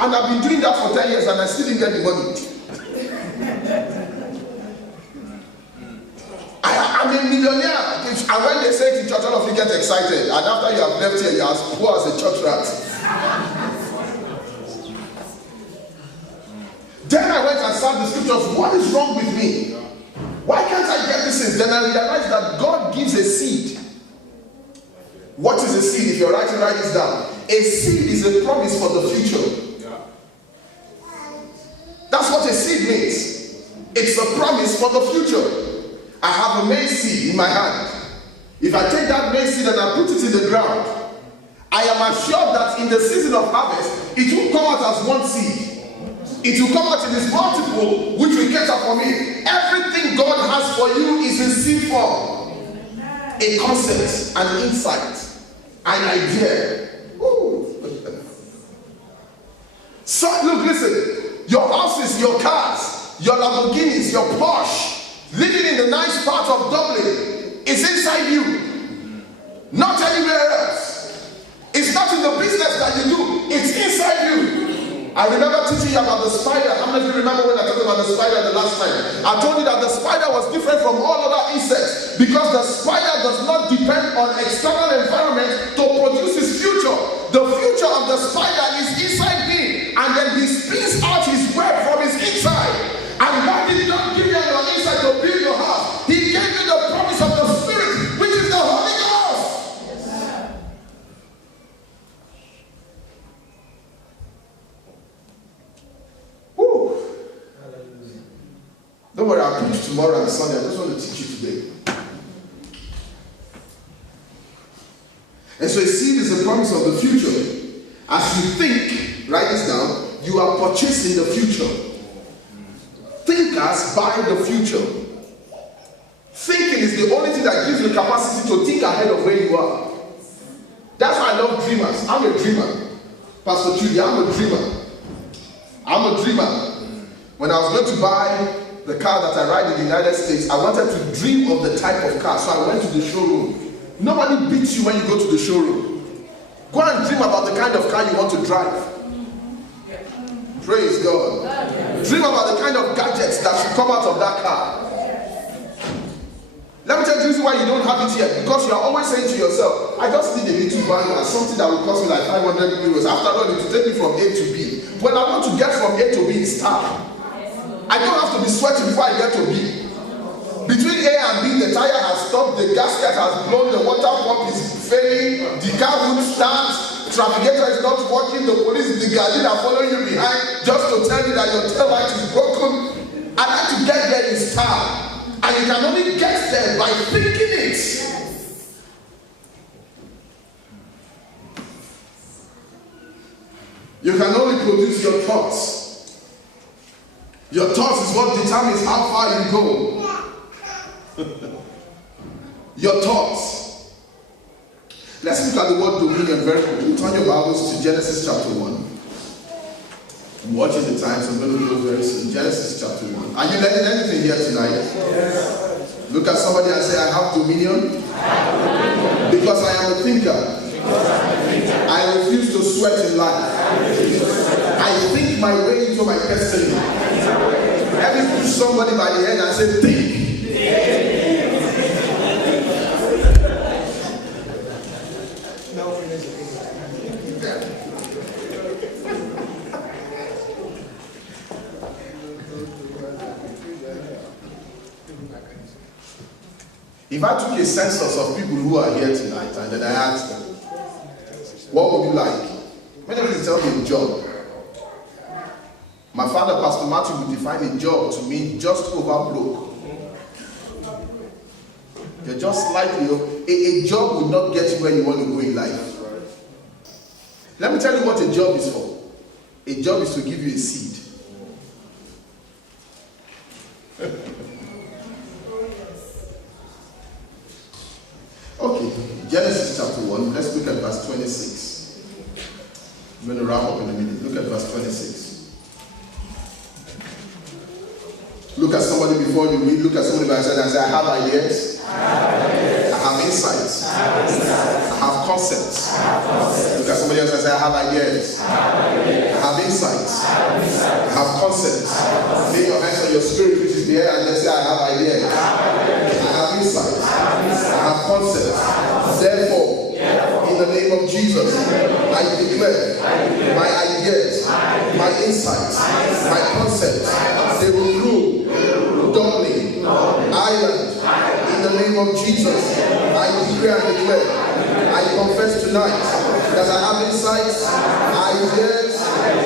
And I've been doing that for 10 years and I still didn't get the money. I'm a millionaire. And when they say it in church, all of you get excited. And after you have left here, you are as poor as a church rat. Then I went and saw the scriptures. What is wrong with me? Why can't I get this in? Then I realized that God gives a seed. What is a seed? If you're writing, write this down. A seed is a promise for the future. That's what a seed means. It's a promise for the future. I have a maize seed in my hand. If I take that maize seed and I put it in the ground, I am assured that in the season of harvest, it will come out as one seed. It will come out in its multiple, which will catch up for me. Everything God has for you is in seed form. A concept, an insight, an idea. Ooh. So look, listen. Your houses, your cars, your Lamborghinis, your Porsche, living in the nice part of Dublin is inside you. Not anywhere else. It's not in the business that you do. It's inside you. I remember teaching you about the spider. How many of you remember when I talked about the spider the last time? I told you that the spider was different from all other insects because the spider does not depend on external environment to produce his future. The future of the spider is inside me, and then he spins out his web from his inside. And what did God give you on your inside to build your house? He gave you the promise of the Spirit, which is the Holy Ghost. Yes. Woo. Don't worry, I'll preach tomorrow and Sunday. I just want to teach you today. And so a seed is a promise of the future. As you think, write this down, you are purchasing the future. Thinkers buy the future. Thinking is the only thing that gives you the capacity to think ahead of where you are. That's why I love dreamers. I'm a dreamer. Pastor Judy, I'm a dreamer. I'm a dreamer. When I was going to buy the car that I ride in the United States, I wanted to dream of the type of car. So I went to the showroom. Nobody beats you when you go to the showroom. Go and dream about the kind of car you want to drive. Praise God. Dream about the kind of gadgets that should come out of that car. Let me tell you the reason why you don't have it yet. Because you are always saying to yourself, I just need a little van, something that will cost me like 500 euros. After all, it will take me from A to B. When I want to get from A to B, it's time. I don't have to be sweating before I get to B. Between A and B, the tire has stopped, the gasket has blown, the water pump is failing, the car won't start. Navigator is not working, the police, the guardian are following you behind just to tell you that your tail light is broken. I like to get there in style. And you can only get there by thinking it. You can only produce your thoughts. Your thoughts is what determines how far you go. Your thoughts. Let's look at the word dominion very quickly. Turn your Bibles to Genesis chapter 1. I'm watching the time, so I'm going to go very soon. Genesis chapter 1. Are you learning anything here tonight? Yes. Look at somebody and say, I have dominion. Because I am a thinker. I refuse to sweat in life. I think my way into my destiny. Let me push somebody by the hand and say, think. If I took a census of people who are here tonight and then I asked them, what would you like? Many of you tell me a job. My father, Pastor Matthew, would define a job to mean just over broke. You're just slightly, a job would not get you where you want to go in life. Let me tell you what a job is for. A job is to give you a seed. Okay, Genesis chapter 1, let's look at verse 26. I'm going to wrap up in a minute. Look at verse 26. Look at somebody before you read. Look at somebody by your side and say, I have ideas. I have insights. I have concepts. Look at somebody else and say, I have ideas. I have insights. I have concepts. Lay your hands on your spirit, which is the air, and then say, I have ideas. I have insights. I have concepts. Therefore, in the name of Jesus, I declare my ideas, my insights, my concepts, they will rule Dublin, Ireland. In the name of Jesus, I declare and declare, I confess tonight that I have insights, ideas,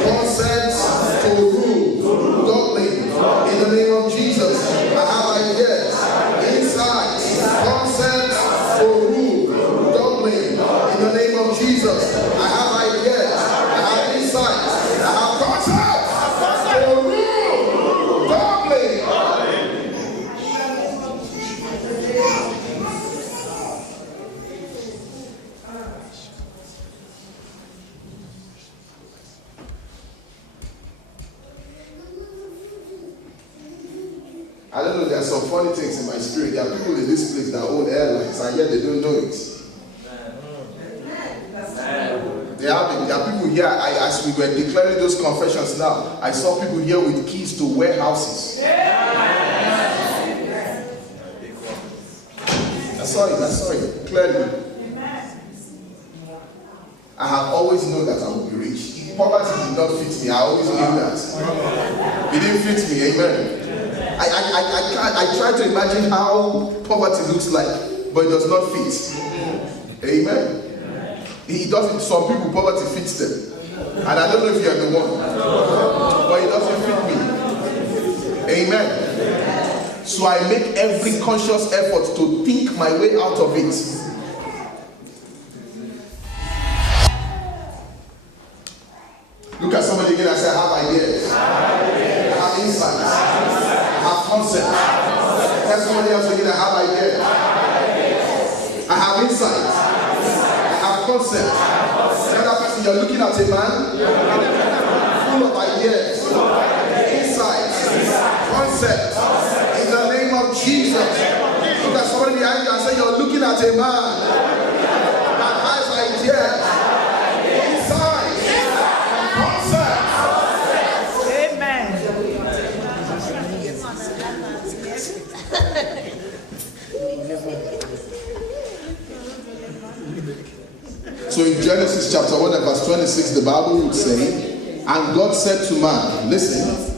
concepts to rule Dublin. In the name of Jesus, I have ideas, insights, concepts to rule Dublin. In the name of Jesus, I have ideas, I have insights, I have concepts to rule Dublin. I don't know, there are some funny things in my spirit. There are people in this place that own airlines and yet they don't know it. There are people here, as we were declaring those confessions now, I saw people here with keys to warehouses. I saw it clearly. I have always known that I would be rich. Poverty did not fit me. I always knew that. It didn't fit me, amen. I try to imagine how poverty looks like, but it does not fit. Amen. It doesn't. Some people, poverty fits them, and I don't know if you are the one, but it doesn't fit me. Amen. So I make every conscious effort to think my way out of it. Look at somebody again and say, I have ideas, I have insights, I have concepts. Tell somebody else again, I have ideas, I have insights, I have concepts. The other person, you're looking at a man full of ideas, insights, concepts. In the name of Jesus. Look at somebody behind you and say, you're looking at a man that has ideas, insights, concepts. Amen. So in Genesis chapter 1 and verse 26, the Bible would say, and God said to man, listen,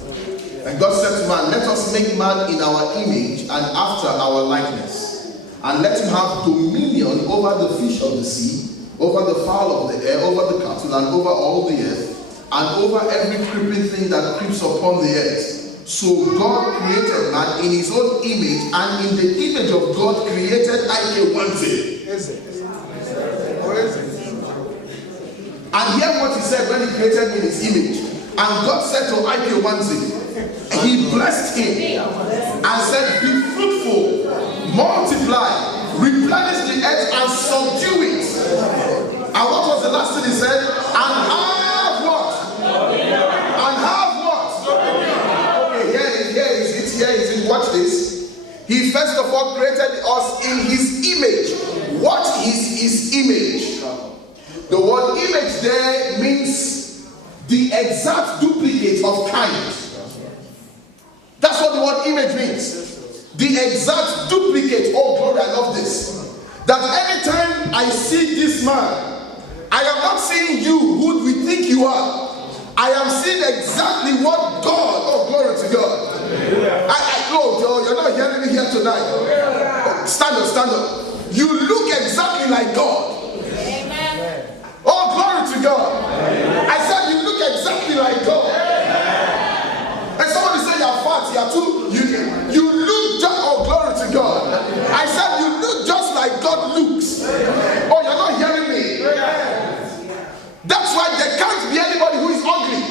and God said to man, let us make man in our image and after our likeness, and let him have dominion over the fish of the sea, over the fowl of the air, over the cattle, and over all the earth, and over every creeping thing that creeps upon the earth. So God created man in his own image, and in the image of God created Ike Wanze. And hear what he said when he created me in his image. And God said to Ike Wanze, he blessed him and said, be fruitful, multiply, replenish the earth and subdue it. And what was the last thing he said? And have what? And have what? Okay, here is it. Watch this. He first of all created us in his image. What is his image? The word image there means the exact duplicate of kind. That's what the word image means. The exact duplicate. Oh, glory, I love this. That anytime I see this man, I am not seeing you who we think you are. I am seeing exactly what God, oh, glory to God. No, you're not hearing me here tonight. Stand up. You look exactly like God. Oh, glory to God. I said you look exactly like God. And somebody say you're fat, you're too, you look just, oh, glory to God. I said you look just like God looks. Oh, you're not hearing me. That's why there can't be anybody who is ugly.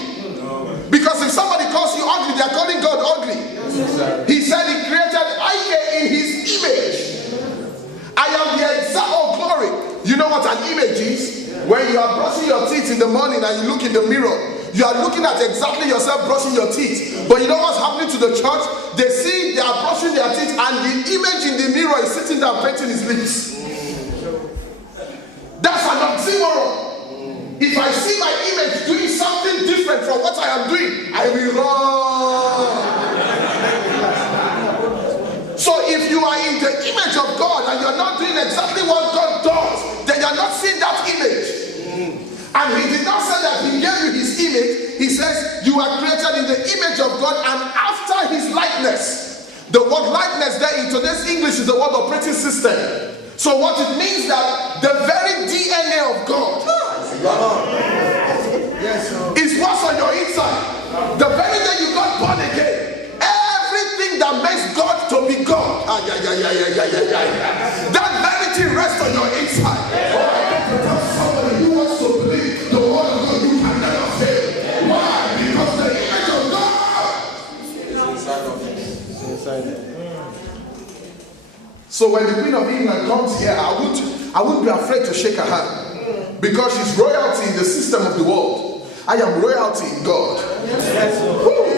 Because if somebody calls you ugly, they're calling God ugly. He said he created Ike in his image. I am the exact, oh, glory. You know what an image is? When you are brushing your teeth in the morning and you look in the mirror, You are looking at exactly yourself brushing your teeth. But you know what's happening to the church? They see they are brushing their teeth and the image in the mirror is sitting there painting his lips. That's an oxymoron. If I see my image doing something different from what I am doing, I will run. So if you are in the image of God and you're not doing exactly what God does, then you're not seeing that image. And he did not say that he gave you his image. He says you are created in the image of God and after his likeness. The word likeness there in today's English is the word operating system. So what it means that the very DNA of God is what's on your inside. The very day you got born again, everything that makes God to be God, that very thing rests on your inside. Somebody who wants to believe the word of God, you can never fail. Why? Because the image of God is inside of you. So when the Queen of England comes here, I wouldn't be afraid to shake her hand. Because she's royalty in the system of the world. I am royalty in God. You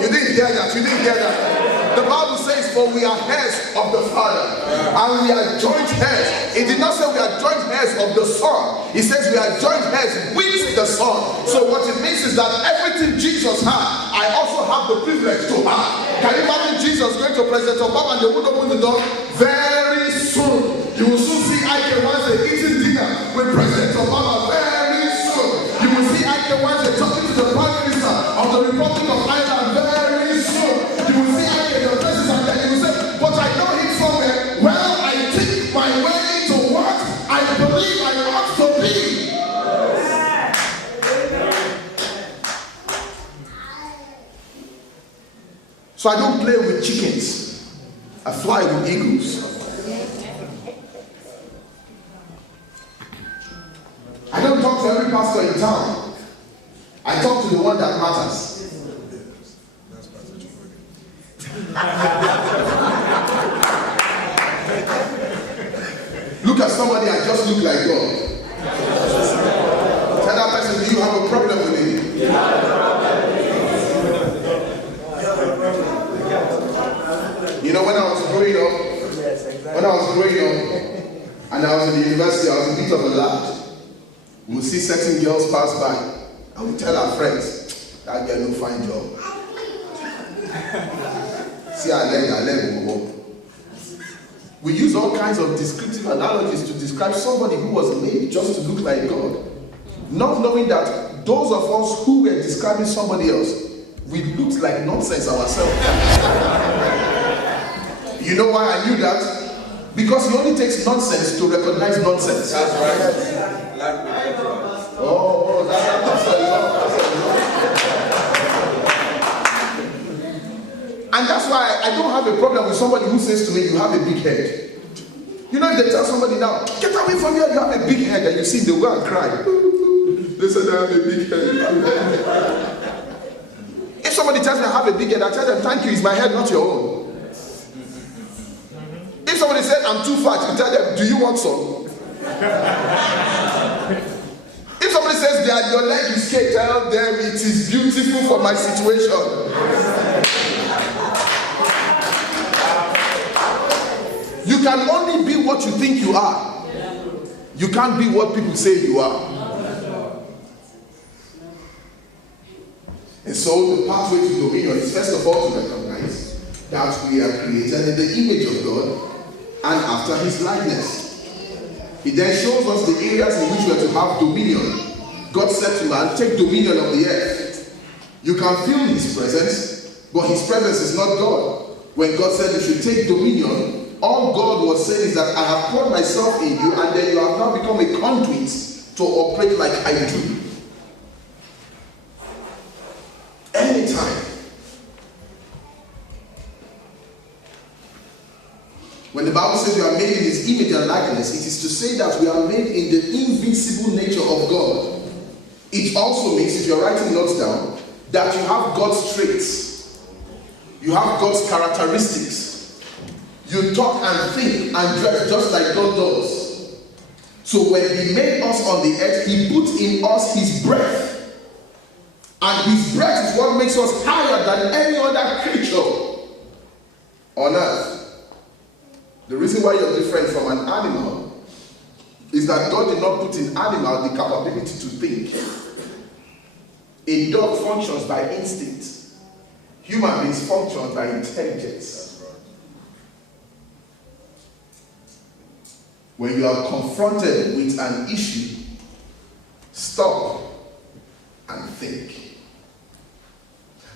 didn't hear that. You didn't hear that. The Bible says, for we are heirs of the Father. And we are joint heirs. It did not say we are joint heirs of the Son. It says we are joint heirs with the Son. So what it means is that everything Jesus had, I also have the privilege to have. Can you imagine Jesus going to President Obama and they would open the door? Very soon. You will soon see Ike Wanze eating dinner with President Obama. Very soon. You will see Ike Wanze talking to the Prime Minister of the Republic of Ireland. Very soon. You will see Ike the President and you will say, but I know him somewhere. Well, I think my way into what I believe I ought to be. So I don't play with chickens. I fly with eagles. I don't talk to every pastor in town. I talk to the one that matters. Look at somebody and just look like God. Tell that person, do you have a problem with me? You know, when I was growing up, and I was in the university, I was a bit of a lad. We would see certain girls pass by. I would tell our friends, that girl no fine job. See, I learned. We use all kinds of descriptive analogies to describe somebody who was made just to look like God. Not knowing that those of us who were describing somebody else, we looked like nonsense ourselves. You know why I knew that? Because it only takes nonsense to recognize nonsense. That's right. Oh, that's and that's why I don't have a problem with somebody who says to me, you have a big head. You know, if they tell somebody now, get away from here, you have a big head, and you see, they'll go and cry. They said, I have a big head. If somebody tells me I have a big head, I tell them, thank you, it's my head, not your own. If somebody says I'm too fat, you tell them, do you want some? If somebody says that your leg is straight, tell them it is beautiful for my situation. You can only be what you think you are. You can't be what people say you are. And so the pathway to dominion is first of all to recognize that we are created in the image of God and after his likeness. He then shows us the areas in which we are to have dominion. God said to man, take dominion of the earth. You can feel his presence, but his presence is not God. When God said you should take dominion, all God was saying is that I have poured myself in you, and then you have now become a conduit to operate like I do. Anytime. When the Bible says we are made in his image and likeness, it is to say that we are made in the invincible nature of God. It also means, if you're writing notes down, that you have God's traits. You have God's characteristics. You talk and think and dress just like God does. So when he made us on the earth, he put in us his breath. And his breath is what makes us higher than any other creature on earth. The reason why you're different from an animal is that God did not put in animal the capability to think. A dog functions by instinct. Human beings function by intelligence. When you are confronted with an issue, stop and think.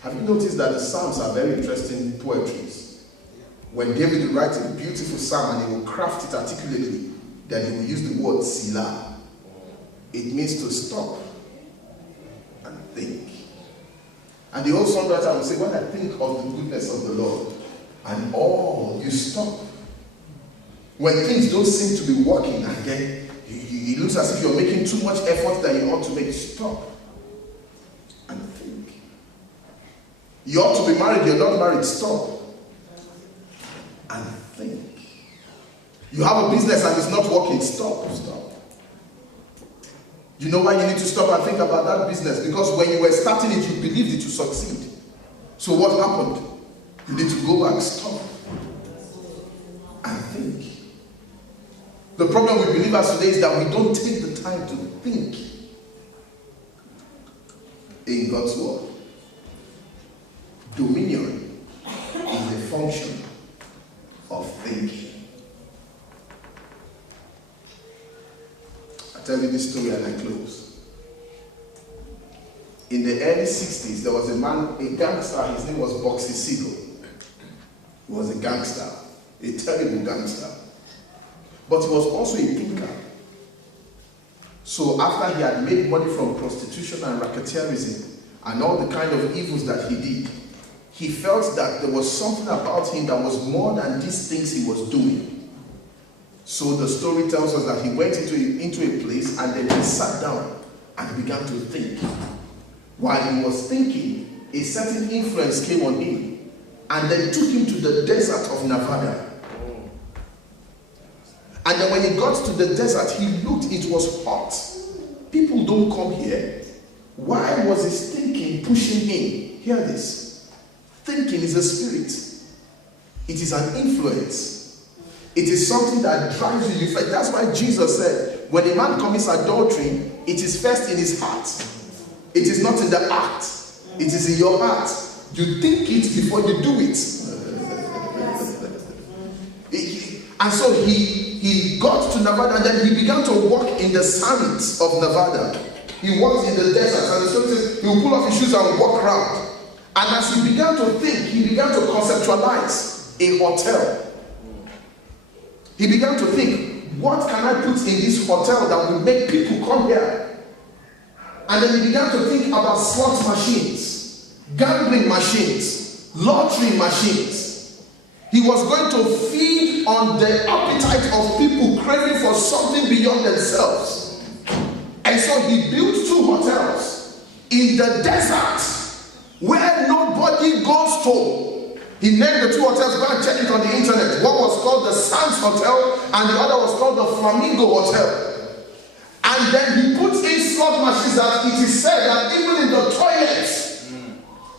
Have you noticed that the Psalms are very interesting poetries? When David writes a beautiful psalm and he will craft it articulately, then he will use the word Selah. It means to stop and think. And the old songwriter will say, when I think of the goodness of the Lord and all, you stop. When things don't seem to be working, and then it looks as if you're making too much effort that you ought to make, stop and think. You ought to be married, you're not married, stop and think. You have a business and it's not working, stop. You know why you need to stop and think about that business? Because when you were starting it, you believed it would succeed. So what happened? You need to go back, stop, and think. The problem with believers today is that we don't take the time to think in God's word. Dominion is a function of thinking. I'll tell you this story and I close. In the early 60s, there was a man, a gangster, his name was Bugsy Siegel. He was a gangster, a terrible gangster. But he was also a thinker. So after he had made money from prostitution and racketeerism and all the kind of evils that he did, he felt that there was something about him that was more than these things he was doing. So the story tells us that he went into a place and then he sat down and began to think. While he was thinking, a certain influence came on him and then took him to the desert of Nevada. And then when he got to the desert, he looked, it was hot. People don't come here. Why was his thinking pushing him? Hear this. Thinking is a spirit. It is an influence. It is something that drives you. In fact, that's why Jesus said, when a man commits adultery, it is first in his heart. It is not in the act. It is in your heart. You think it before you do it. And so he got to Nevada and then he began to walk in the sands of Nevada. He walked in the desert and the story says he would pull off his shoes and walk around. And as he began to think, he began to conceptualize a hotel. He began to think, what can I put in this hotel that will make people come here? And then he began to think about slot machines, gambling machines, lottery machines. He was going to feed on the appetite of people craving for something beyond themselves. And so he built 2 hotels in the desert where nobody goes to. He named the 2 hotels, go and check it on the internet. One was called the Sands Hotel and the other was called the Flamingo Hotel. And then he put in slot machines that it is said that even in the toilets,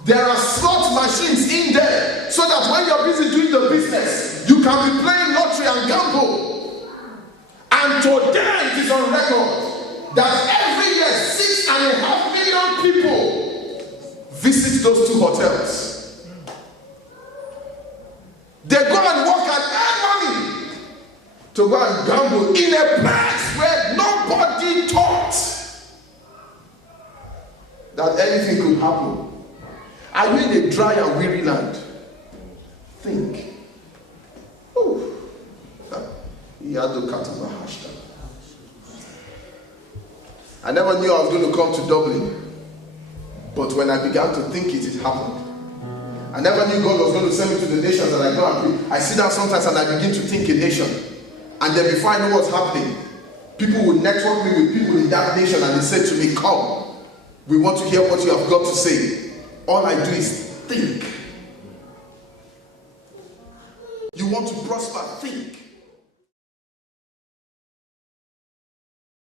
there are slot machines in there so that when you're busy doing the business, you can be playing lottery and gamble. And today it is on record that every year 6.5 million people visit those 2 hotels. They go and work and earn money to go and gamble in a place where nobody thought that anything could happen. Are you in a dry and weary land? Think. Oh, I never knew I was going to come to Dublin, but when I began to think it happened. I never knew God was going to send me to the nations, and I go and I sit down sometimes and I begin to think a nation. And then before I know what's happening, people will network me with people in that nation and they say to me, come, we want to hear what you have got to say. All I do is think. You want to prosper, think.